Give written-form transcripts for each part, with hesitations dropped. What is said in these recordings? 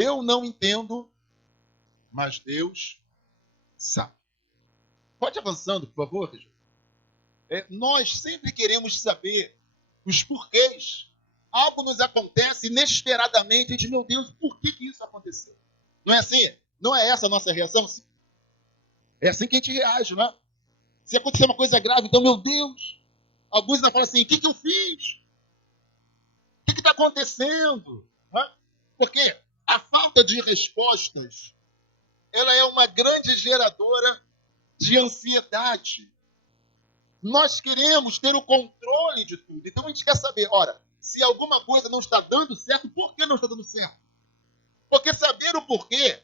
Eu não entendo, mas Deus sabe. Pode ir avançando, por favor, Regina. Nós sempre queremos saber os porquês. Algo nos acontece inesperadamente. A gente, meu Deus, por que isso aconteceu? Não é assim? Não é essa a nossa reação? É assim que a gente reage, não é? Se acontecer uma coisa grave, então, meu Deus. Alguns ainda falam assim, o que eu fiz? O que está acontecendo? Não é? Porque a falta de respostas, ela é uma grande geradora de ansiedade. Nós queremos ter o controle de tudo. Então a gente quer saber, ora, se alguma coisa não está dando certo, por que não está dando certo? Porque saber o porquê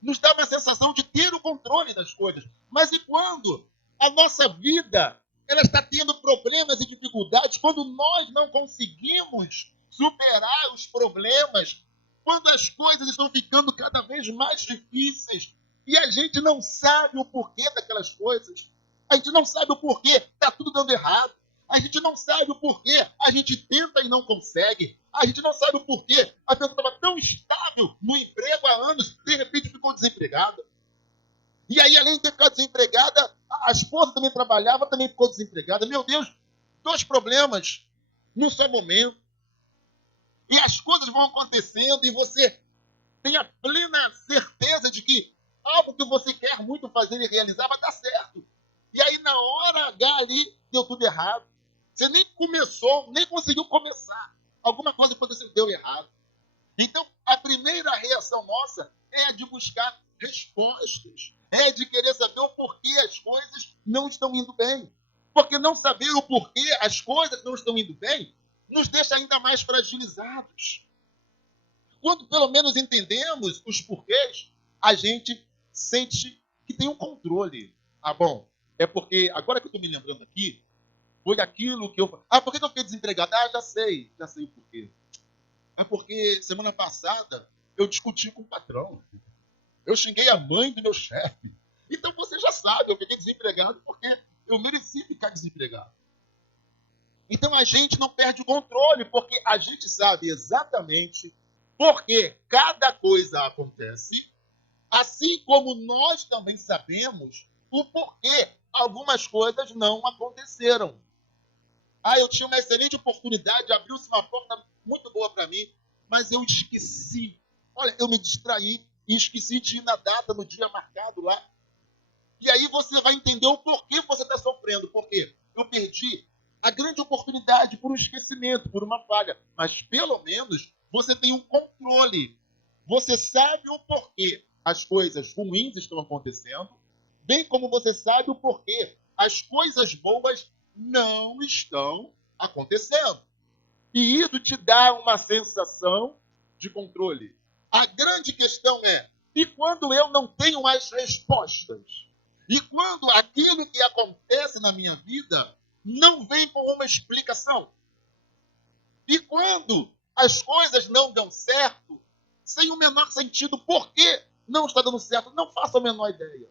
nos dá uma sensação de ter o controle das coisas. Mas e quando a nossa vida ela está tendo problemas e dificuldades, quando nós não conseguimos superar os problemas, quando as coisas estão ficando cada vez mais difíceis e a gente não sabe o porquê daquelas coisas, a gente não sabe o porquê está tudo dando errado, a gente não sabe o porquê a gente tenta e não consegue, a gente não sabe o porquê a pessoa estava tão estável no emprego há anos, de repente ficou desempregada. E aí, além de ter ficado desempregada, a esposa também trabalhava, também ficou desempregada. Meu Deus, 2 problemas num só momento. E as coisas vão acontecendo e você tem a plena certeza de que algo que você quer muito fazer e realizar vai dar certo. E aí, na hora H ali, deu tudo errado. Você nem começou, nem conseguiu começar. Alguma coisa aconteceu, deu errado. Então, a primeira reação nossa é a de buscar respostas. É de querer saber o porquê as coisas não estão indo bem. Porque não saber o porquê as coisas não estão indo bem nos deixa ainda mais fragilizados. Quando pelo menos entendemos os porquês, a gente sente que tem um controle. Ah, bom, é porque, agora que eu estou me lembrando aqui, foi aquilo que eu... Ah, por que eu fiquei desempregado? Ah, já sei o porquê. É porque semana passada eu discuti com o patrão. Eu xinguei a mãe do meu chefe. Então você já sabe, eu fiquei desempregado porque eu mereci ficar desempregado. Então a gente não perde o controle, porque a gente sabe exatamente por que cada coisa acontece, assim como nós também sabemos o porquê algumas coisas não aconteceram. Ah, eu tinha uma excelente oportunidade, abriu-se uma porta muito boa para mim, mas eu esqueci. Olha, eu me distraí e esqueci de ir na data, no dia marcado lá. E aí você vai entender o porquê você está sofrendo. Porque eu perdi a grande oportunidade por um esquecimento, por uma falha. Mas pelo menos você tem um controle. Você sabe o porquê as coisas ruins estão acontecendo, bem como você sabe o porquê as coisas boas não estão acontecendo. E isso te dá uma sensação de controle. A grande questão é, e quando eu não tenho as respostas? E quando aquilo que acontece na minha vida não vem com uma explicação? E quando as coisas não dão certo, sem o menor sentido, por que não está dando certo? Não faço a menor ideia.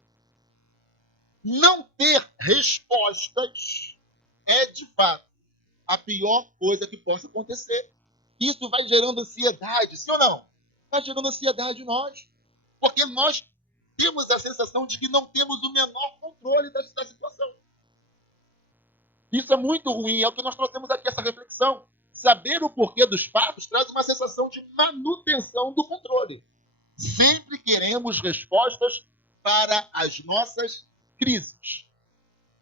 Não ter respostas é, de fato, a pior coisa que possa acontecer. Isso vai gerando ansiedade, sim ou não? Vai gerando ansiedade em nós. Porque nós temos a sensação de que não temos o menor controle da situação. Isso é muito ruim, é o que nós trouxemos aqui, essa reflexão. Saber o porquê dos fatos traz uma sensação de manutenção do controle. Sempre queremos respostas para as nossas crises.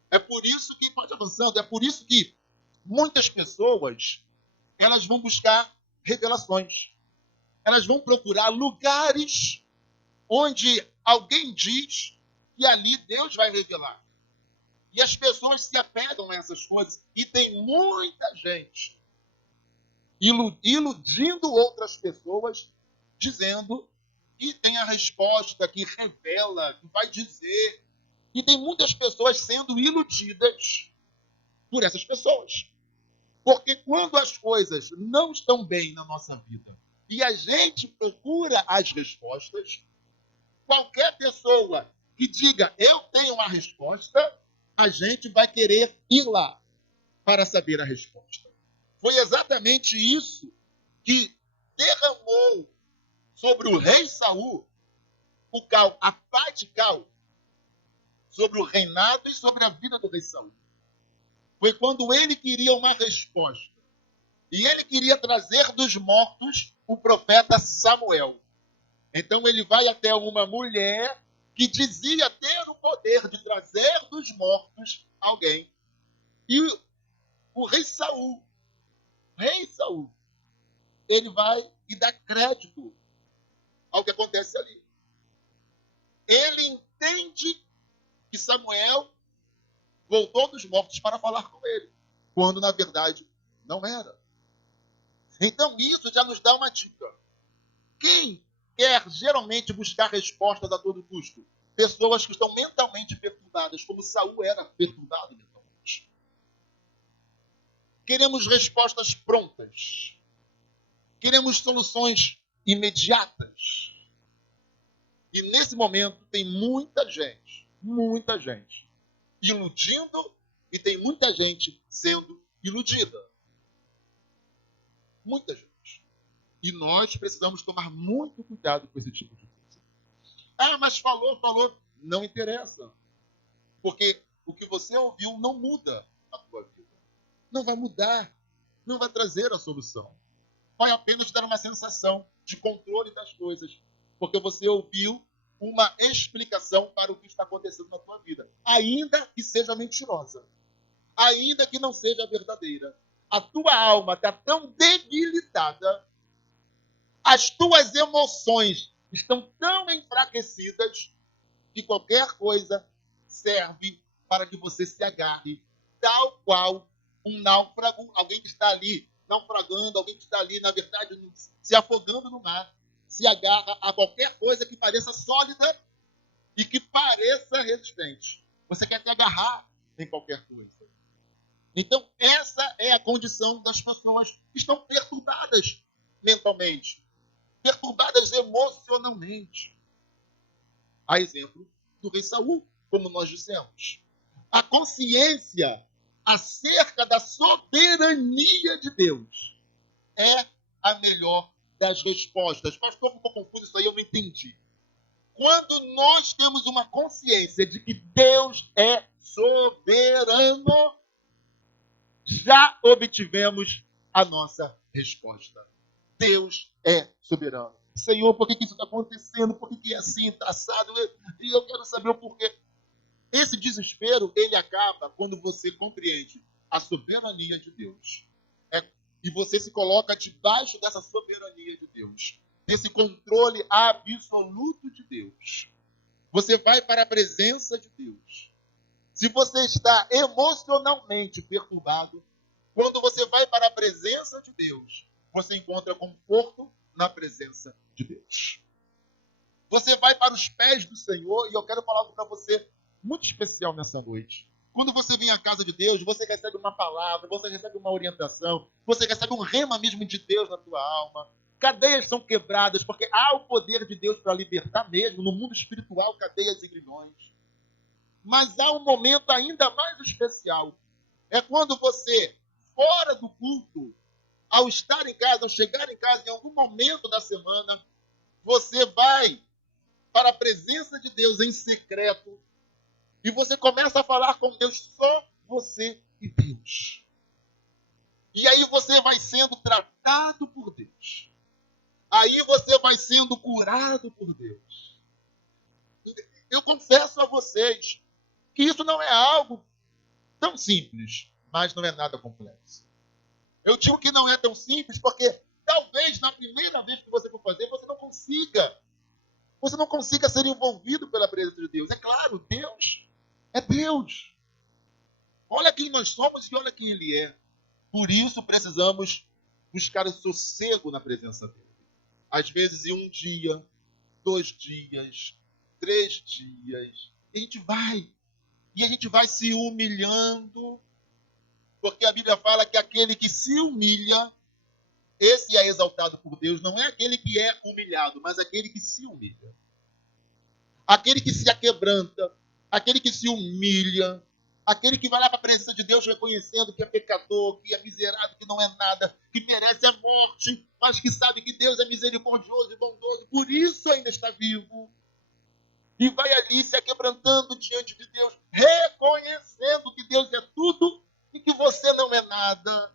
É por isso que, pode avançando, é por isso que muitas pessoas elas vão buscar revelações. Elas vão procurar lugares onde alguém diz que ali Deus vai revelar. E as pessoas se apegam a essas coisas. E tem muita gente iludindo outras pessoas, dizendo que tem a resposta, que revela, que vai dizer. E tem muitas pessoas sendo iludidas por essas pessoas. Porque quando as coisas não estão bem na nossa vida e a gente procura as respostas, qualquer pessoa que diga eu tenho a resposta, a gente vai querer ir lá para saber a resposta. Foi exatamente isso que derramou sobre o rei Saul, a paz de Cal, sobre o reinado e sobre a vida do rei Saul. Foi quando ele queria uma resposta. E ele queria trazer dos mortos o profeta Samuel. Então ele vai até uma mulher que dizia ter o poder de trazer dos mortos alguém. E o rei Saul, ele vai e dá crédito ao que acontece ali. Ele entende que Samuel voltou dos mortos para falar com ele, quando na verdade não era. Então isso já nos dá uma dica. Quem quer geralmente buscar respostas a todo custo? Pessoas que estão mentalmente perturbadas, como Saul era perturbado mentalmente. Queremos respostas prontas. Queremos soluções imediatas. E nesse momento tem muita gente iludindo e tem muita gente sendo iludida. Muita gente. E nós precisamos tomar muito cuidado com esse tipo de coisa. Ah, mas falou. Não interessa. Porque o que você ouviu não muda a tua vida. Não vai mudar. Não vai trazer a solução. Vai apenas dar uma sensação de controle das coisas. Porque você ouviu uma explicação para o que está acontecendo na tua vida. Ainda que seja mentirosa. Ainda que não seja verdadeira. A tua alma está tão debilitada, as tuas emoções estão tão enfraquecidas, que qualquer coisa serve para que você se agarre, tal qual um náufrago, alguém que está ali naufragando, alguém que está ali, na verdade, se afogando no mar, se agarra a qualquer coisa que pareça sólida e que pareça resistente. Você quer se agarrar em qualquer coisa. Então, essa é a condição das pessoas que estão perturbadas mentalmente, perturbadas emocionalmente. A exemplo do rei Saul, como nós dissemos. A consciência acerca da soberania de Deus é a melhor das respostas. Pastor, ficou confuso isso aí, eu não entendi. Quando nós temos uma consciência de que Deus é soberano, já obtivemos a nossa resposta. Deus é soberano. Senhor, por que isso está acontecendo? Por que é assim, está assado? E eu quero saber o porquê. Esse desespero, ele acaba quando você compreende a soberania de Deus. E você se coloca debaixo dessa soberania de Deus. Desse controle absoluto de Deus. Você vai para a presença de Deus. Se você está emocionalmente perturbado, quando você vai para a presença de Deus, você encontra conforto na presença de Deus. Você vai para os pés do Senhor, e eu quero falar algo para você muito especial nessa noite. Quando você vem à casa de Deus, você recebe uma palavra, você recebe uma orientação, você recebe um rema mesmo de Deus na tua alma. Cadeias são quebradas, porque há o poder de Deus para libertar mesmo, no mundo espiritual, cadeias e grilhões. Mas há um momento ainda mais especial. É quando você, fora do culto, ao estar em casa, ao chegar em casa, em algum momento da semana, você vai para a presença de Deus em secreto e você começa a falar com Deus, só você e Deus. E aí você vai sendo tratado por Deus. Aí você vai sendo curado por Deus. Eu confesso a vocês que isso não é algo tão simples, mas não é nada complexo. Eu digo que não é tão simples porque talvez na primeira vez que você for fazer, você não consiga ser envolvido pela presença de Deus. É claro, Deus é Deus. Olha quem nós somos e olha quem Ele é. Por isso precisamos buscar o sossego na presença dEle. Às vezes em um dia, 2 dias, 3 dias, e a gente vai se humilhando, porque a Bíblia fala que aquele que se humilha, esse é exaltado por Deus, não é aquele que é humilhado, mas aquele que se humilha. Aquele que se aquebranta, aquele que se humilha, Aquele que vai lá para a presença de Deus reconhecendo que é pecador, que é miserável, que não é nada, que merece a morte, mas que sabe que Deus é misericordioso e bondoso, por isso ainda está vivo. E vai ali se aquebrantando diante de Deus, reconhecendo que Deus é tudo e que você não é nada.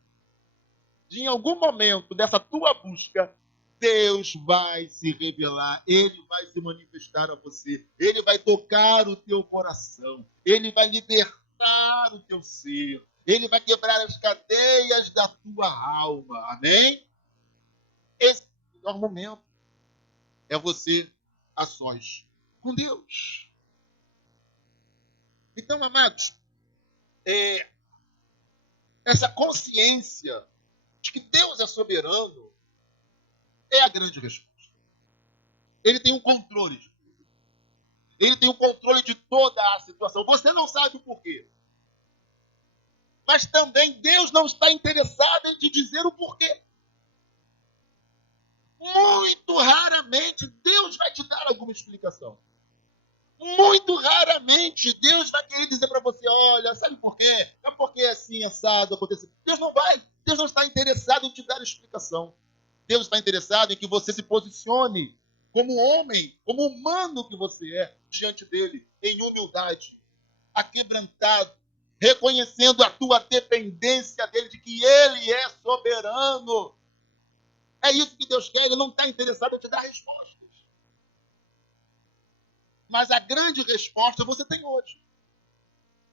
Em algum momento dessa tua busca, Deus vai se revelar, Ele vai se manifestar a você, Ele vai tocar o teu coração, Ele vai libertar o teu ser, Ele vai quebrar as cadeias da tua alma. Amém? Esse é o melhor momento. É você a sós com Deus. Então, amados, essa consciência de que Deus é soberano é a grande resposta. Ele tem um controle de tudo. Ele tem o controle de toda a situação. Você não sabe o porquê. Mas também Deus não está interessado em te dizer o porquê. Muito raramente Deus vai te dar alguma explicação. Muito raramente Deus vai querer dizer para você, olha, sabe por quê? É porque assim, assado, aconteceu. Deus não vai. Deus não está interessado em te dar explicação. Deus está interessado em que você se posicione como homem, como humano que você é, diante dele, em humildade, aquebrantado, reconhecendo a tua dependência dele, de que ele é soberano. É isso que Deus quer, ele não está interessado em te dar respostas. Mas a grande resposta você tem hoje.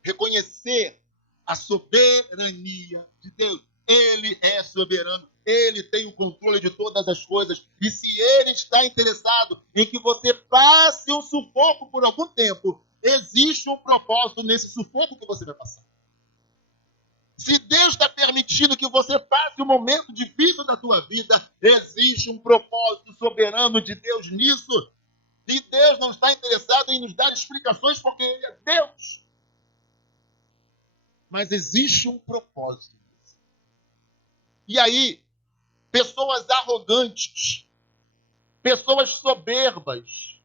Reconhecer a soberania de Deus. Ele é soberano. Ele tem o controle de todas as coisas. E se ele está interessado em que você passe um sufoco por algum tempo, existe um propósito nesse sufoco que você vai passar. Se Deus está permitindo que você passe um momento difícil da tua vida, existe um propósito soberano de Deus nisso. E Deus não está interessado em nos dar explicações porque ele é Deus. Mas existe um propósito. E aí, pessoas arrogantes, pessoas soberbas,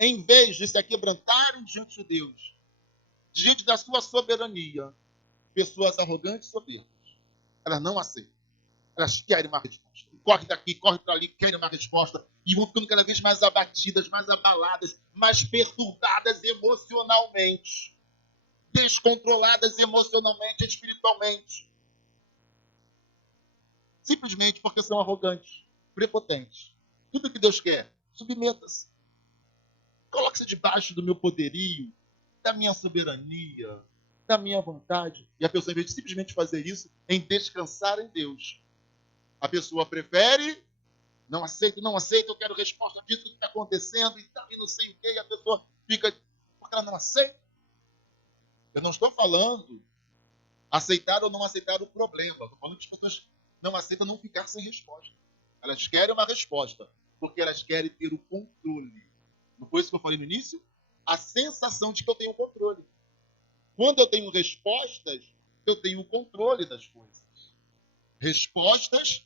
em vez de se aquebrantarem diante de Deus, diante da sua soberania, pessoas arrogantes e soberbas, elas não aceitam. Elas querem uma resposta. Corre daqui, corre para ali, querem uma resposta. E vão ficando cada vez mais abatidas, mais abaladas, mais perturbadas emocionalmente, descontroladas emocionalmente, espiritualmente. Simplesmente porque são arrogantes, prepotentes. Tudo que Deus quer, submeta-se. Coloque-se debaixo do meu poderio, da minha soberania, da minha vontade. E a pessoa, em vez de simplesmente fazer isso, em descansar em Deus, a pessoa prefere, não aceito, eu quero resposta disso que está acontecendo e não sei o quê, e a pessoa fica, porque ela não aceita. Eu não estou falando aceitar ou não aceitar o problema. Estou falando que as pessoas não aceitam não ficar sem resposta. Elas querem uma resposta, porque elas querem ter o controle. Não foi isso que eu falei no início? A sensação de que eu tenho o controle. Quando eu tenho respostas, eu tenho o controle das coisas. Respostas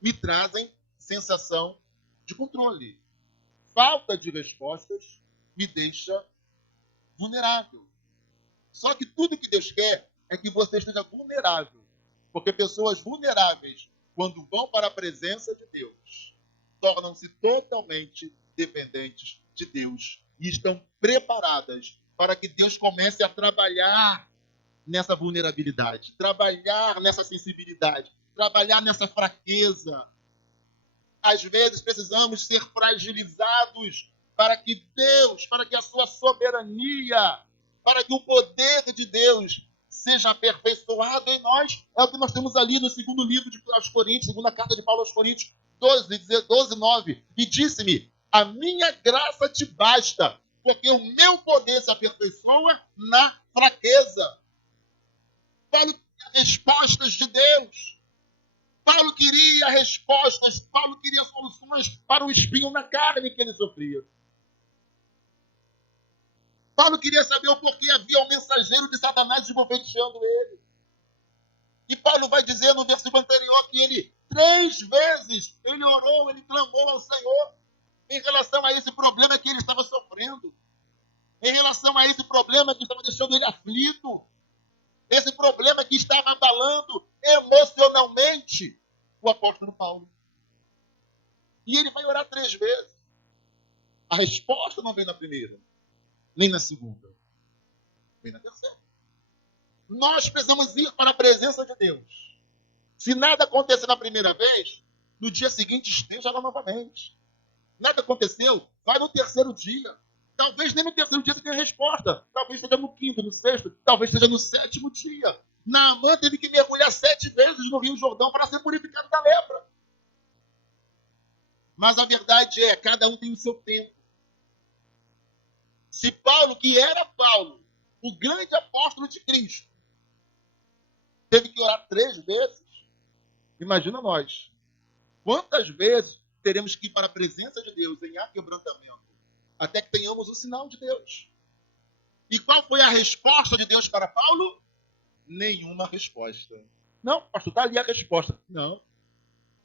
me trazem sensação de controle. Falta de respostas me deixa vulnerável. Só que tudo que Deus quer é que você esteja vulnerável. Porque pessoas vulneráveis, quando vão para a presença de Deus, tornam-se totalmente dependentes de Deus. E estão preparadas para que Deus comece a trabalhar nessa vulnerabilidade, trabalhar nessa sensibilidade, trabalhar nessa fraqueza. Às vezes precisamos ser fragilizados para que Deus, para que a sua soberania, para que o poder de Deus seja aperfeiçoado em nós. É o que nós temos ali no segundo livro aos Coríntios, segunda carta de Paulo aos Coríntios, 12, 9. E disse-me, a minha graça te basta, porque o meu poder se aperfeiçoa na fraqueza. Paulo queria respostas de Deus. Paulo queria respostas, Paulo queria soluções para o espinho na carne que ele sofria. Paulo queria saber o porquê havia um mensageiro de Satanás esbofeteando ele. E Paulo vai dizer no versículo anterior que ele, 3 vezes, ele orou, ele clamou ao Senhor em relação a esse problema que ele estava sofrendo. em relação a esse problema que estava deixando ele aflito, esse problema que estava abalando emocionalmente o apóstolo Paulo. E ele vai orar 3 vezes. A resposta não vem na primeira, nem na segunda, vem na terceira. Nós precisamos ir para a presença de Deus. Se nada acontecer na primeira vez, no dia seguinte esteja lá novamente. Nada aconteceu, vai no terceiro dia. Talvez nem no terceiro dia você tenha resposta. Talvez esteja no quinto, no sexto, talvez esteja no 7º dia. Naamã teve que mergulhar 7 vezes no Rio Jordão para ser purificado da lepra. Mas a verdade é, cada um tem o seu tempo. Se Paulo, que era Paulo, o grande apóstolo de Cristo, teve que orar 3 vezes, imagina nós. Quantas vezes teremos que ir para a presença de Deus em aquebrantamento, até que tenhamos o sinal de Deus? E qual foi a resposta de Deus para Paulo? Nenhuma resposta. Não, pastor, está ali a resposta. Não.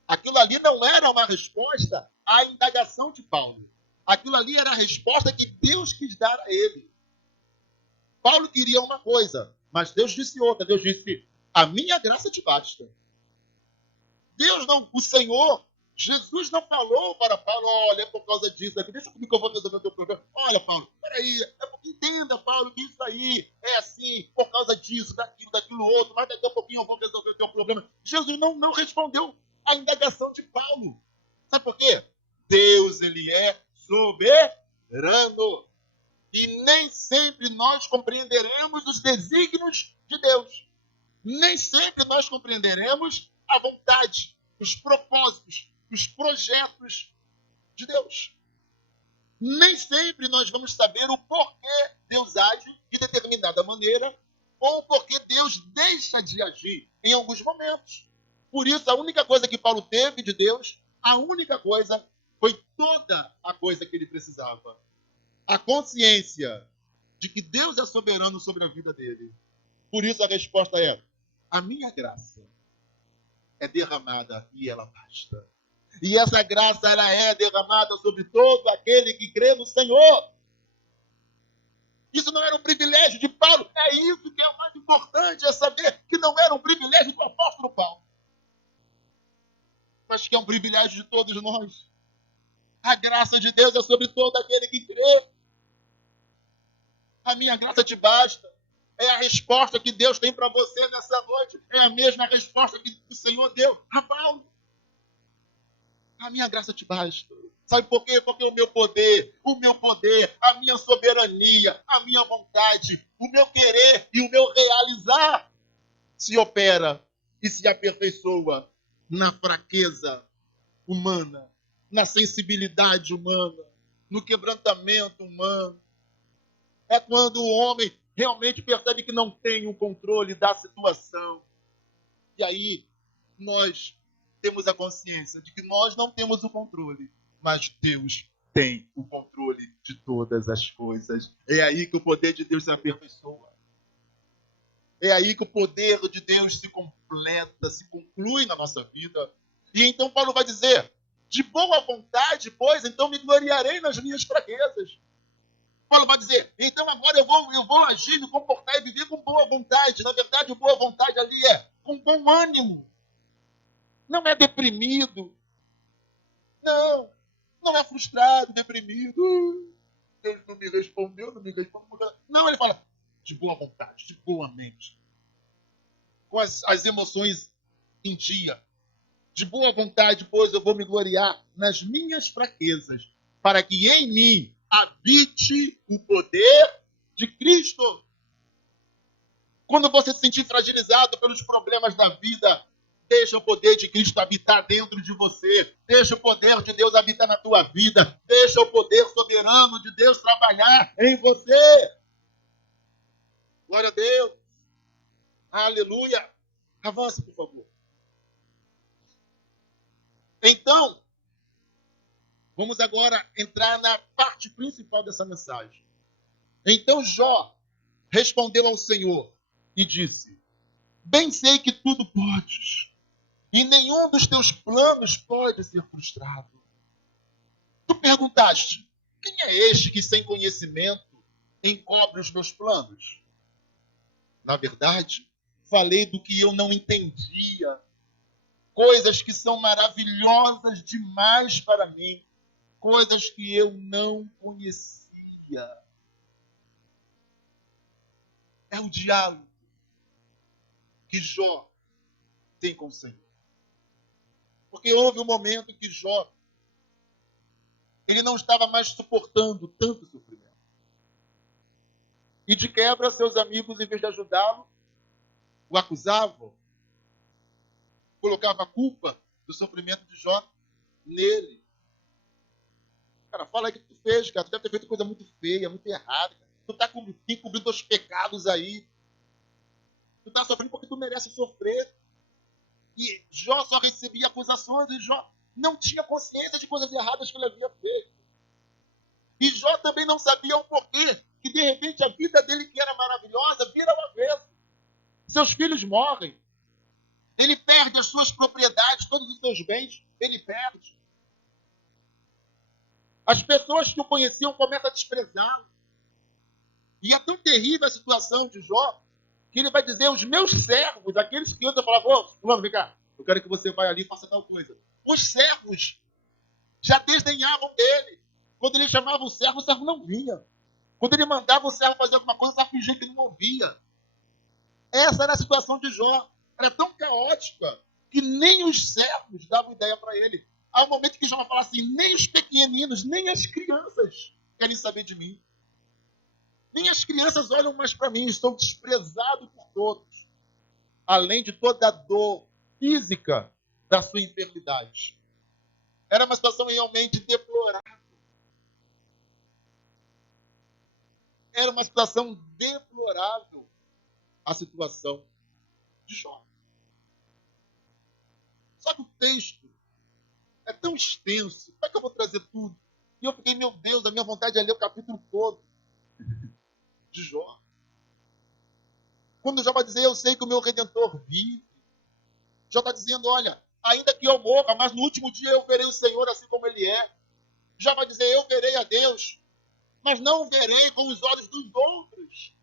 Aquilo ali não era uma resposta à indagação de Paulo. Aquilo ali era a resposta que Deus quis dar a ele. Paulo queria uma coisa, mas Deus disse outra. Deus disse, a minha graça te basta. Deus não, o Senhor, Jesus não falou para Paulo, olha, é por causa disso aqui, deixa comigo que eu vou resolver o teu problema. Olha, Paulo, peraí, entenda, Paulo, que isso aí é assim, por causa disso, daquilo outro, mas daqui a pouquinho eu vou resolver o teu problema. Jesus não respondeu a indagação de Paulo. Sabe por quê? Deus, ele é soberano. E nem sempre nós compreenderemos os desígnios de Deus. Nem sempre nós compreenderemos a vontade, os propósitos, os projetos de Deus. Nem sempre nós vamos saber o porquê Deus age de determinada maneira ou porquê Deus deixa de agir em alguns momentos. Por isso, a única coisa que Paulo teve de Deus, a única coisa, foi toda a coisa que ele precisava. A consciência de que Deus é soberano sobre a vida dele. Por isso a resposta é, a minha graça é derramada e ela basta. E essa graça, ela é derramada sobre todo aquele que crê no Senhor. Isso não era um privilégio de Paulo. É isso que é o mais importante, é saber que não era um privilégio do apóstolo Paulo. Mas que é um privilégio de todos nós. A graça de Deus é sobre todo aquele que crê. A minha graça te basta. É a resposta que Deus tem para você nessa noite. É a mesma resposta que o Senhor deu a Paulo. A minha graça te basta. Sabe por quê? Porque o meu poder, a minha soberania, a minha vontade, o meu querer e o meu realizar se opera e se aperfeiçoa na fraqueza humana, na sensibilidade humana, no quebrantamento humano. É quando o homem realmente percebe que não tem o controle da situação. E aí nós temos a consciência de que nós não temos o controle, mas Deus tem o controle de todas as coisas. É aí que o poder de Deus se aperfeiçoa. É aí que o poder de Deus se completa, se conclui na nossa vida. E então Paulo vai dizer, de boa vontade, pois, então me gloriarei nas minhas fraquezas. Paulo vai dizer, então agora eu vou agir, me comportar e viver com boa vontade. Na verdade, boa vontade ali é com bom ânimo. Não é deprimido. Não é frustrado, deprimido. Deus não me respondeu, não me respondeu. Não, ele fala de boa vontade, de boa mente. Com as emoções em dia. De boa vontade, pois eu vou me gloriar nas minhas fraquezas, para que em mim habite o poder de Cristo. Quando você se sentir fragilizado pelos problemas da vida, deixa o poder de Cristo habitar dentro de você. Deixa o poder de Deus habitar na tua vida. Deixa o poder soberano de Deus trabalhar em você. Glória a Deus. Aleluia. Avance, por favor. Então, vamos agora entrar na parte principal dessa mensagem. Então Jó respondeu ao Senhor e disse, bem sei que tudo podes, e nenhum dos teus planos pode ser frustrado. Tu perguntaste, quem é este que sem conhecimento encobre os meus planos? Na verdade, falei do que eu não entendia, coisas que são maravilhosas demais para mim, coisas que eu não conhecia. É o diálogo que Jó tem com o Senhor. Porque houve um momento que Jó, ele não estava mais suportando tanto sofrimento. E de quebra, seus amigos, em vez de ajudá-lo, o acusavam, colocavam a culpa do sofrimento de Jó nele. Cara, fala aí o que tu fez, cara. Tu deve ter feito coisa muito feia, muito errada. Cara. Tu tá encobrindo teus pecados aí. Tu tá sofrendo porque tu merece sofrer. E Jó só recebia acusações e Jó não tinha consciência de coisas erradas que ele havia feito. E Jó também não sabia o porquê que, de repente, a vida dele, que era maravilhosa, vira uma vez. Seus filhos morrem. Ele perde as suas propriedades, todos os seus bens, ele perde. As pessoas que o conheciam começam a desprezá-lo. E é tão terrível a situação de Jó, que ele vai dizer, os meus servos, aqueles que andam, falavam, ô, fulano, vem cá, eu quero que você vá ali e faça tal coisa. Os servos já desdenhavam dele. Quando ele chamava o servo não vinha. Quando ele mandava o servo fazer alguma coisa, o servo fingia que não ouvia. Essa era a situação de Jó. Era tão caótica que nem os servos davam ideia para ele. Há um momento que Jó vai falar assim, nem os pequeninos, nem as crianças querem saber de mim. Nem as crianças olham mais para mim, estou desprezado por todos. Além de toda a dor física da sua enfermidade. Era uma situação realmente deplorável. Era uma situação deplorável a situação de Jó. Só que o texto é tão extenso, como é que eu vou trazer tudo? E eu fiquei, meu Deus, a minha vontade é ler o capítulo todo de Jó. Quando Jó vai dizer, eu sei que o meu Redentor vive. Jó está dizendo, olha, ainda que eu morra, mas no último dia eu verei o Senhor assim como Ele é. Jó vai dizer, eu verei a Deus, mas não o verei com os olhos dos outros.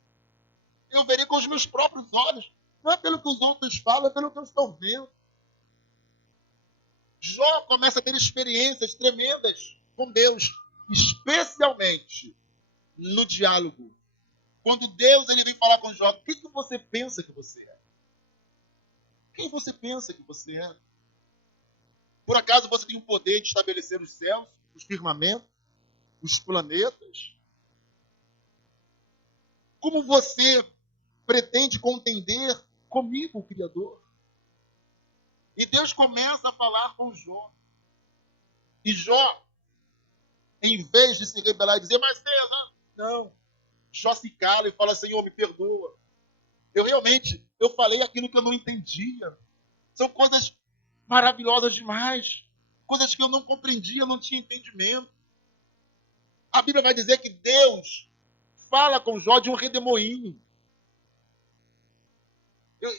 Eu verei com os meus próprios olhos. Não é pelo que os outros falam, é pelo que eu estou vendo. Jó começa a ter experiências tremendas com Deus, especialmente no diálogo. Quando Deus ele vem falar com Jó, o que você pensa que você é? Quem você pensa que você é? Por acaso você tem o poder de estabelecer os céus, os firmamentos, os planetas? Como você pretende contender comigo, o Criador? E Deus começa a falar com Jó. E Jó, em vez de se rebelar e dizer, mas Deus, não. Jó se cala e fala, Senhor, me perdoa. Eu falei aquilo que eu não entendia. São coisas maravilhosas demais. Coisas que eu não compreendia, não tinha entendimento. A Bíblia vai dizer que Deus fala com Jó de um redemoinho.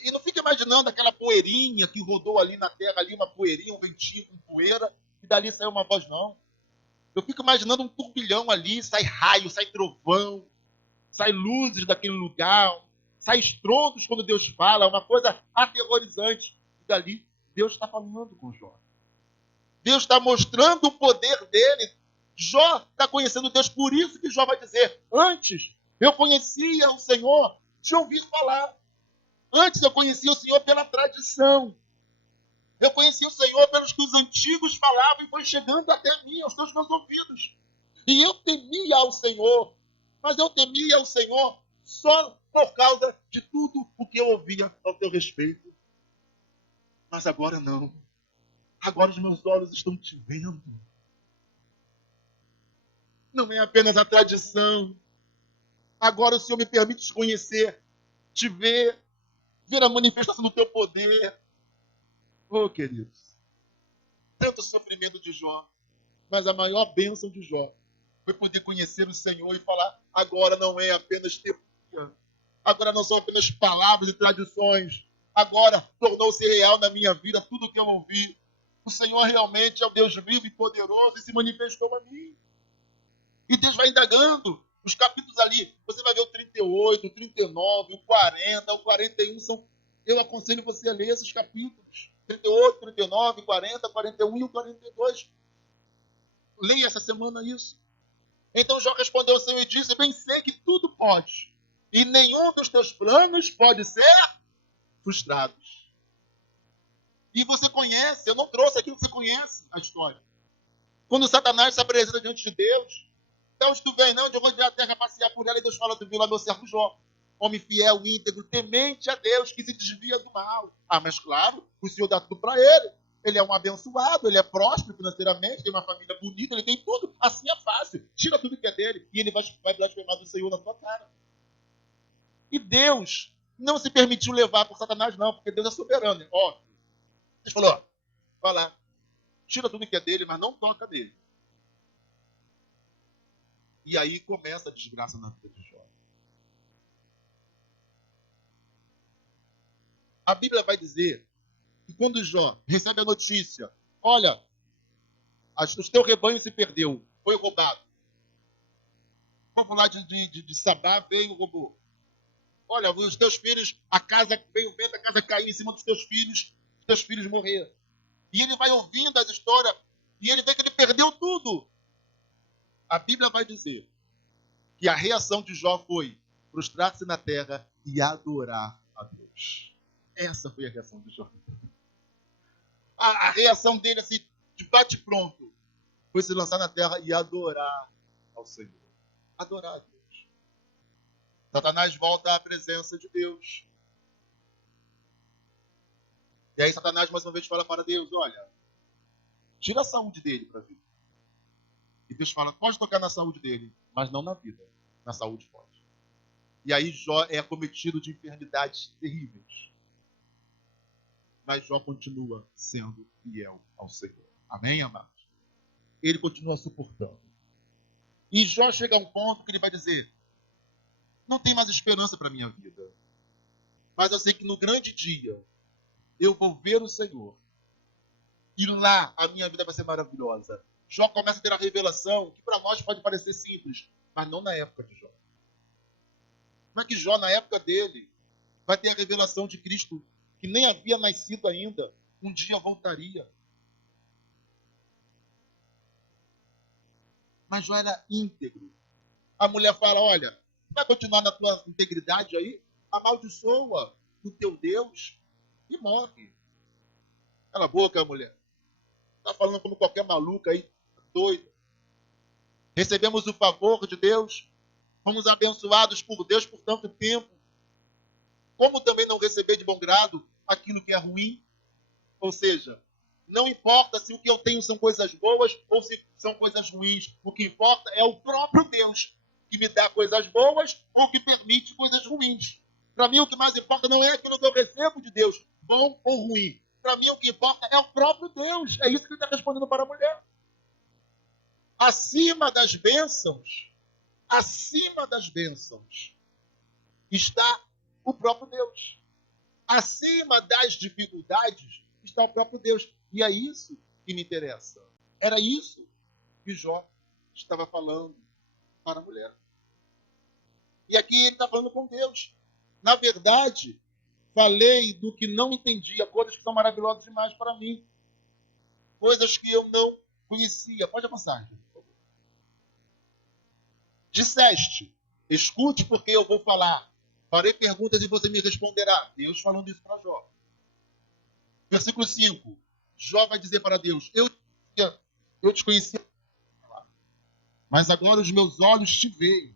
E não fica imaginando aquela poeirinha que rodou ali na terra, ali uma poeirinha, um ventinho com poeira, e dali saiu uma voz, não. Eu fico imaginando um turbilhão ali, sai raio, sai trovão, sai luzes daquele lugar, sai estrondos quando Deus fala, uma coisa aterrorizante. E dali, Deus está falando com Jó. Deus está mostrando o poder dele. Jó está conhecendo Deus, por isso que Jó vai dizer, antes eu conhecia o Senhor de ouvir falar. Antes eu conhecia o Senhor pela tradição. Eu conhecia o Senhor pelos que os antigos falavam e foi chegando até mim, aos teus meus ouvidos. E eu temia ao Senhor, mas eu temia ao Senhor só por causa de tudo o que eu ouvia ao teu respeito. Mas agora não. Agora os meus olhos estão te vendo. Não é apenas a tradição. Agora o Senhor me permite te conhecer, te ver a manifestação do teu poder. Oh, queridos, tanto sofrimento de Jó, mas a maior bênção de Jó foi poder conhecer o Senhor e falar, agora não é apenas teoria, agora não são apenas palavras e tradições, agora tornou-se real na minha vida tudo o que eu ouvi. O Senhor realmente é o Deus vivo e poderoso e se manifestou a mim. E Deus vai indagando Os capítulos ali, você vai ver o 38, o 39, o 40, o 41, eu aconselho você a ler esses capítulos. 38, 39, 40, 41 e o 42. Leia essa semana isso. Então Jó respondeu ao Senhor e disse: bem sei que tudo pode, e nenhum dos teus planos pode ser frustrado. E você conhece, eu não trouxe aquilo que você conhece, a história. Quando Satanás se apresenta diante de Deus, então onde tu vem, não, de onde a terra passear por ela, e Deus fala, tu viu lá meu servo Jó, homem fiel, íntegro, temente a Deus, que se desvia do mal. Ah, mas claro, o Senhor dá tudo para ele. Ele é um abençoado, ele é próspero financeiramente, tem uma família bonita, ele tem tudo. Assim é fácil. Tira tudo que é dele e ele vai blasfemar do Senhor na tua cara. E Deus não se permitiu levar por Satanás, não, porque Deus é soberano. Ó, Deus falou, ó, vai lá, tira tudo que é dele, mas não toca nele. E aí começa a desgraça na vida de Jó. A Bíblia vai dizer que quando Jó recebe a notícia, olha, o teu rebanho se perdeu, foi roubado. O povo lá de Sabá veio e roubou. Olha, os teus filhos, a casa veio vendo a casa cair em cima dos teus filhos morreram. E ele vai ouvindo as histórias e ele vê que ele perdeu tudo. A Bíblia vai dizer que a reação de Jó foi prostrar-se na terra e adorar a Deus. Essa foi a reação de Jó. A reação dele, assim, de bate-pronto, foi se lançar na terra e adorar ao Senhor. Adorar a Deus. Satanás volta à presença de Deus. E aí Satanás mais uma vez fala para Deus, olha, tira a saúde dele para vir. E Deus fala, pode tocar na saúde dele, mas não na vida. Na saúde pode. E aí Jó é acometido de enfermidades terríveis. Mas Jó continua sendo fiel ao Senhor. Amém, amados? Ele continua suportando. E Jó chega a um ponto que ele vai dizer, não tem mais esperança para a minha vida. Mas eu sei que no grande dia eu vou ver o Senhor. E lá a minha vida vai ser maravilhosa. Jó começa a ter a revelação que para nós pode parecer simples, mas não na época de Jó. Como é que Jó, na época dele, vai ter a revelação de Cristo, que nem havia nascido ainda, um dia voltaria. Mas Jó era íntegro. A mulher fala, olha, vai continuar na tua integridade aí? Amaldiçoa o teu Deus e morre. Cala a boca, mulher. Está falando como qualquer maluca aí, doida. Recebemos o favor de Deus, fomos abençoados por Deus por tanto tempo. Como também não receber de bom grado aquilo que é ruim? Ou seja, não importa se o que eu tenho são coisas boas ou se são coisas ruins. O que importa é o próprio Deus que me dá coisas boas ou que permite coisas ruins. Para mim, o que mais importa não é aquilo que eu recebo de Deus, bom ou ruim. Para mim, o que importa é o próprio Deus. É isso que ele está respondendo para a mulher. Acima das bênçãos, está o próprio Deus. Acima das dificuldades está o próprio Deus. E é isso que me interessa. Era isso que Jó estava falando para a mulher. E aqui ele está falando com Deus. Na verdade, falei do que não entendia, coisas que são maravilhosas demais para mim. Coisas que eu não conhecia. Pode avançar, por favor. Disseste, escute porque eu vou falar. Farei perguntas e você me responderá. Deus falando isso para Jó. Versículo 5. Jó vai dizer para Deus, eu te conhecia, mas agora os meus olhos te veem.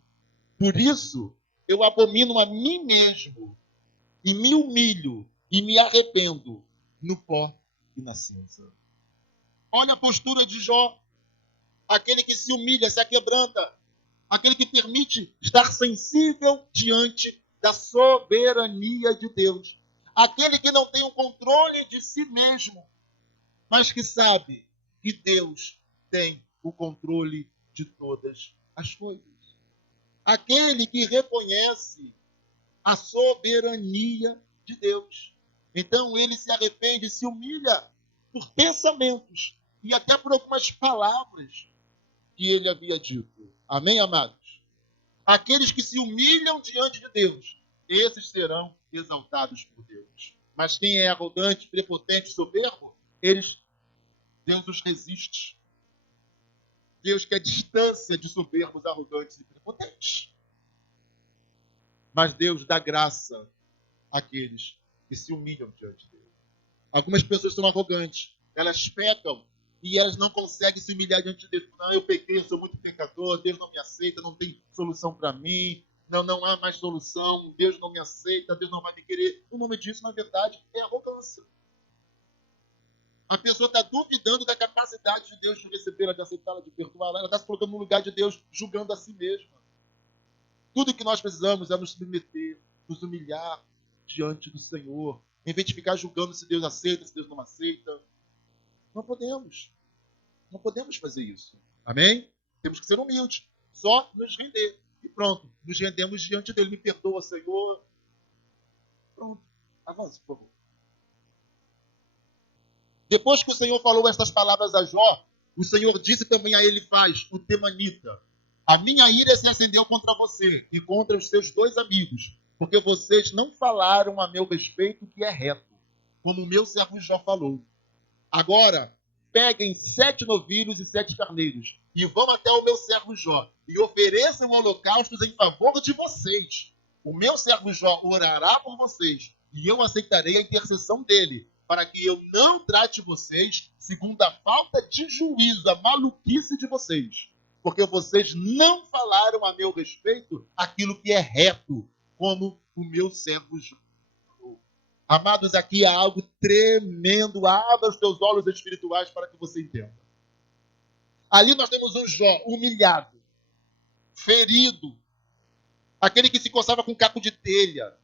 Por isso, eu abomino a mim mesmo, e me humilho, e me arrependo no pó e na cinza. Olha a postura de Jó. Aquele que se humilha, se aquebranta. Aquele que permite estar sensível diante da soberania de Deus. Aquele que não tem o controle de si mesmo, mas que sabe que Deus tem o controle de todas as coisas. Aquele que reconhece a soberania de Deus. Então ele se arrepende, se humilha por pensamentos e até por algumas palavras que ele havia dito. Amém, amados? Aqueles que se humilham diante de Deus, esses serão exaltados por Deus. Mas quem é arrogante, prepotente, soberbo, Deus os resiste. Deus quer distância de soberbos, arrogantes e prepotentes. Mas Deus dá graça àqueles que se humilham diante dele. Algumas pessoas são arrogantes, elas pecam e elas não conseguem se humilhar diante de Deus. Não, eu pequei, eu sou muito pecador, Deus não me aceita, não tem solução para mim, não há mais solução, Deus não me aceita, Deus não vai me querer. O nome disso, na verdade, é arrogância. A pessoa está duvidando da capacidade de Deus de recebê-la, de aceitá-la, de perdoá-la. Ela está se colocando no lugar de Deus, julgando a si mesma. Tudo que nós precisamos é nos submeter, nos humilhar diante do Senhor, em vez de ficar julgando se Deus aceita, se Deus não aceita. Não podemos. Não podemos fazer isso. Amém? Temos que ser humildes. Só nos render. E pronto. Nos rendemos diante dele. Me perdoa, Senhor. Pronto. Avance, por favor. Depois que o Senhor falou estas palavras a Jó, o Senhor disse também a Elifaz, o temanita: a minha ira se acendeu contra você e contra os seus 2 amigos, porque vocês não falaram a meu respeito o que é reto, como o meu servo Jó falou. Agora, peguem 7 novilhos e 7 carneiros, e vão até o meu servo Jó, e ofereçam holocaustos em favor de vocês. O meu servo Jó orará por vocês, e eu aceitarei a intercessão dele, para que eu não trate vocês segundo a falta de juízo, a maluquice de vocês. Porque vocês não falaram a meu respeito aquilo que é reto, como o meu servo Jó. Amados, aqui há algo tremendo. Abra os teus olhos espirituais para que você entenda. Ali nós temos um Jó humilhado, ferido, aquele que se coçava com caco de telha,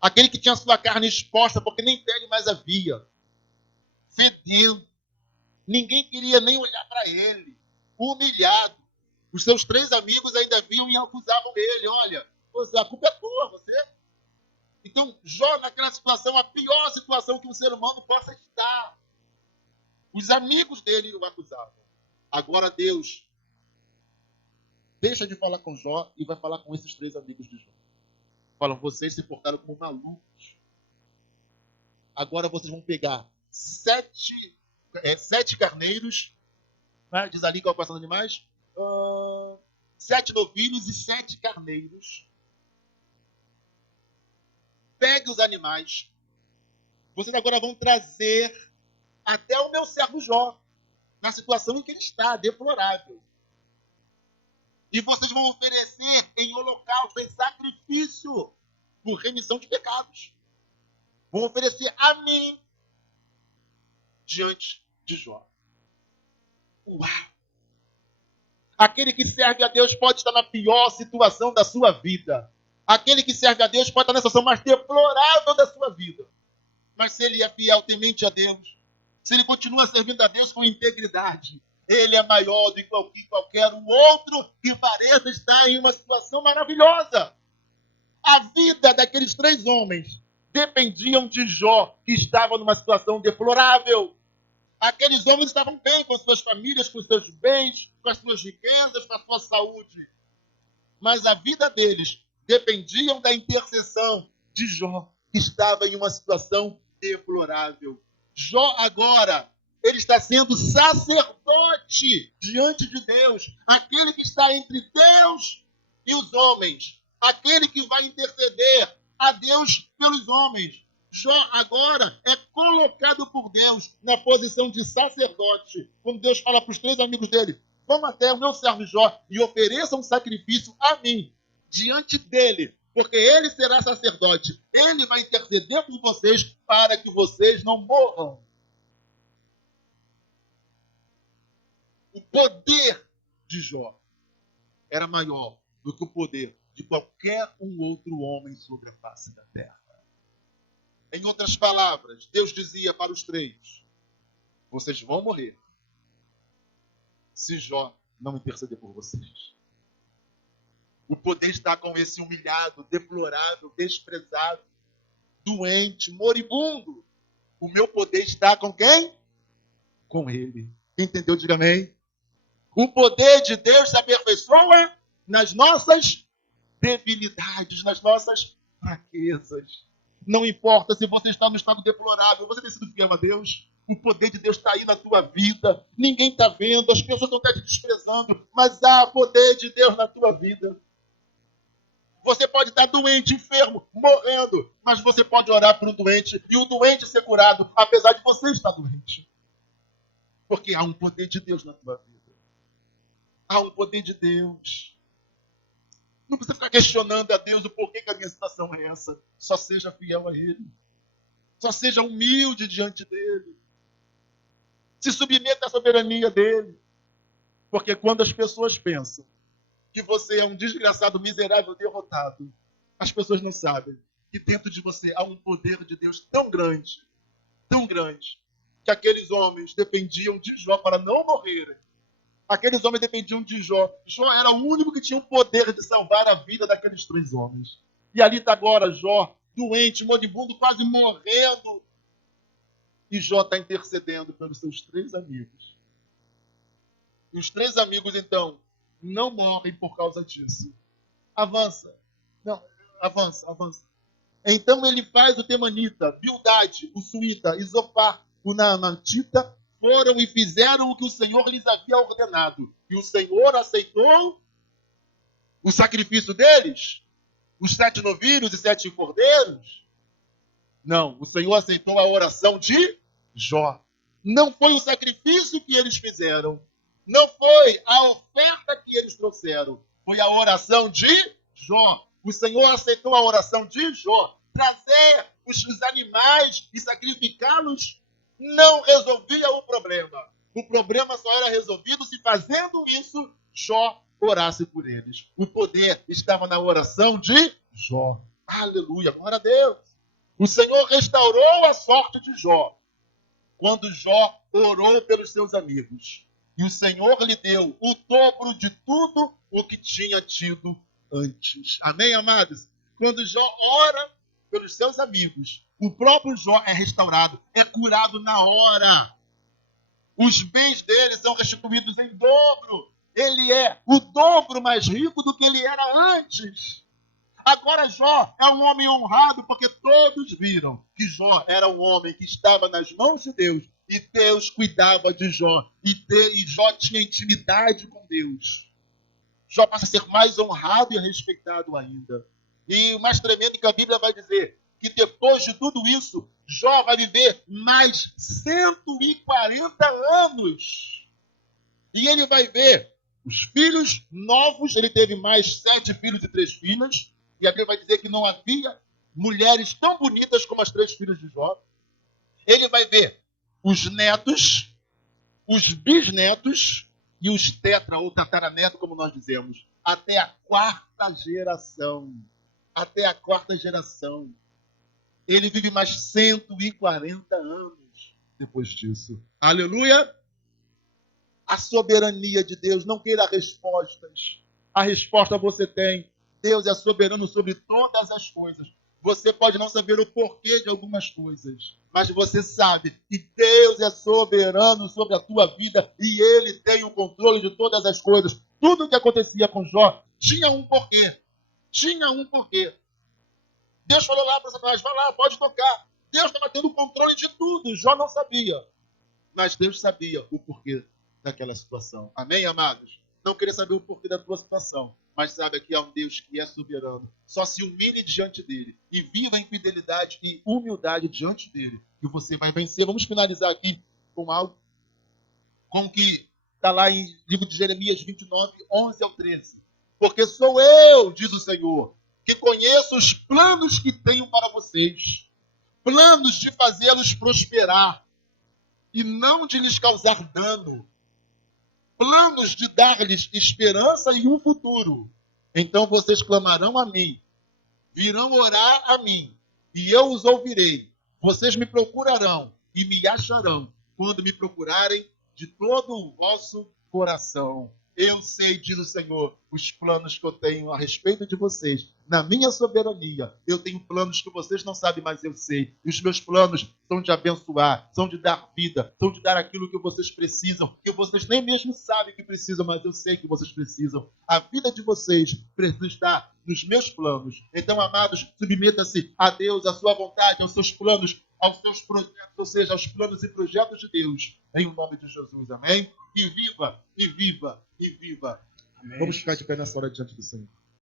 aquele que tinha sua carne exposta porque nem pele mais havia, fedendo. Ninguém queria nem olhar para ele, humilhado. Os seus 3 amigos ainda vinham e acusavam ele. Olha, a culpa é tua, você. Então, Jó, naquela situação, a pior situação que um ser humano possa estar. Os amigos dele o acusavam. Agora Deus deixa de falar com Jó e vai falar com esses 3 amigos de Jó. Falam, vocês se portaram como malucos. Agora vocês vão pegar 7 carneiros, né? Diz ali qual é a animais. 7 novilhos e 7 carneiros. Pegue os animais. Vocês agora vão trazer até o meu servo Jó, na situação em que ele está, deplorável. E vocês vão oferecer em holocausto, em sacrifício, por remissão de pecados. Vão oferecer a mim diante de Jó. Uau! Aquele que serve a Deus pode estar na pior situação da sua vida. Aquele que serve a Deus pode estar na situação mais deplorável da sua vida. Mas se ele é fiel, temente a Deus, se ele continua servindo a Deus com integridade, ele é maior do que qualquer outro que pareça estar em uma situação maravilhosa. A vida daqueles 3 homens dependiam de Jó, que estava numa situação deplorável. Aqueles homens estavam bem com suas famílias, com seus bens, com as suas riquezas, com a sua saúde. Mas a vida deles dependiam da intercessão de Jó, que estava em uma situação deplorável. Jó agora, ele está sendo sacerdote diante de Deus, aquele que está entre Deus e os homens, aquele que vai interceder a Deus pelos homens. Jó agora é colocado por Deus na posição de sacerdote. Quando Deus fala para os 3 amigos dele, vamos até o meu servo Jó e ofereçam um sacrifício a mim, diante dele, porque ele será sacerdote. Ele vai interceder por vocês para que vocês não morram. O poder de Jó era maior do que o poder de qualquer outro homem sobre a face da terra. Em outras palavras, Deus dizia para os 3, vocês vão morrer se Jó não interceder por vocês. O poder está com esse humilhado, deplorável, desprezado, doente, moribundo. O meu poder está com quem? Com ele. Quem entendeu, diga amém. O poder de Deus se aperfeiçoa nas nossas debilidades, nas nossas fraquezas. Não importa se você está no estado deplorável, você tem sido fiel a Deus. O poder de Deus está aí na tua vida. Ninguém está vendo, as pessoas não estão te desprezando, mas há poder de Deus na tua vida. Você pode estar doente, enfermo, morrendo, mas você pode orar por um doente e o doente ser curado, apesar de você estar doente. Porque há um poder de Deus na tua vida. Há um poder de Deus. Não precisa ficar questionando a Deus o porquê que a minha situação é essa. Só seja fiel a Ele. Só seja humilde diante dEle. Se submeta à soberania dEle. Porque quando as pessoas pensam que você é um desgraçado, miserável, derrotado, as pessoas não sabem que dentro de você há um poder de Deus tão grande, que aqueles homens dependiam de Jó para não morrerem. Aqueles homens dependiam de Jó. Jó era o único que tinha o poder de salvar a vida daqueles 3 homens. E ali está agora Jó, doente, moribundo, quase morrendo. E Jó está intercedendo pelos seus 3 amigos. E os 3 amigos, então, não morrem por causa disso. Avança. Não, avança. Então ele faz o temanita, Bildade, o suíta, Isofar, o naamatita, foram e fizeram o que o Senhor lhes havia ordenado. E o Senhor aceitou o sacrifício deles? Os 7 novilhos e 7 cordeiros? Não, o Senhor aceitou a oração de Jó. Não foi o sacrifício que eles fizeram. Não foi a oferta que eles trouxeram. Foi a oração de Jó. O Senhor aceitou a oração de Jó. Trazer os animais e sacrificá-los não resolvia o problema. O problema só era resolvido se, fazendo isso, Jó orasse por eles. O poder estava na oração de Jó. Aleluia, glória a Deus. O Senhor restaurou a sorte de Jó quando Jó orou pelos seus amigos. E o Senhor lhe deu o dobro de tudo o que tinha tido antes. Amém, amados? Quando Jó ora pelos seus amigos, o próprio Jó é restaurado, é curado na hora. Os bens dele são restituídos em dobro. Ele é o dobro mais rico do que ele era antes. Agora Jó é um homem honrado porque todos viram que Jó era um homem que estava nas mãos de Deus e Deus cuidava de Jó e Jó tinha intimidade com Deus. Jó passa a ser mais honrado e respeitado ainda. E o mais tremendo é que a Bíblia vai dizer que depois de tudo isso, Jó vai viver mais 140 anos. E ele vai ver os filhos novos, ele teve mais 7 filhos e 3 filhas. E a Bíblia vai dizer que não havia mulheres tão bonitas como as 3 filhas de Jó. Ele vai ver os netos, os bisnetos e os tetra ou tataranetos, como nós dizemos, até a 4ª geração. Até a 4ª geração. Ele vive mais 140 anos depois disso. Aleluia! A soberania de Deus, não queira respostas. A resposta você tem. Deus é soberano sobre todas as coisas. Você pode não saber o porquê de algumas coisas, mas você sabe que Deus é soberano sobre a tua vida e Ele tem o controle de todas as coisas. Tudo o que acontecia com Jó tinha um porquê. Tinha um porquê. Deus falou lá para Satanás, vai lá, pode tocar. Deus estava tendo o controle de tudo. Jó não sabia. Mas Deus sabia o porquê daquela situação. Amém, amados? Não queria saber o porquê da tua situação, mas sabe que há um Deus que é soberano. Só se humilhe diante dele e viva em fidelidade e humildade diante dele, que você vai vencer. Vamos finalizar aqui com algo, com o que está lá em livro de Jeremias 29, 11 ao 13. Porque sou eu, diz o Senhor, que conheço os planos que tenho para vocês, planos de fazê-los prosperar e não de lhes causar dano, planos de dar-lhes esperança e um futuro. Então vocês clamarão a mim, virão orar a mim, e eu os ouvirei. Vocês me procurarão e me acharão, quando me procurarem de todo o vosso coração. Eu sei, diz o Senhor, os planos que eu tenho a respeito de vocês. Na minha soberania, eu tenho planos que vocês não sabem, mas eu sei. E os meus planos são de abençoar, são de dar vida, são de dar aquilo que vocês precisam, que vocês nem mesmo sabem que precisam, mas eu sei que vocês precisam. A vida de vocês precisa estar nos meus planos. Então, amados, submeta-se a Deus, à sua vontade, aos seus planos, aos seus projetos, ou seja, aos planos e projetos de Deus. Em nome de Jesus, amém? E viva, e viva, e viva. Amém. Vamos ficar de pé nessa hora diante do Senhor.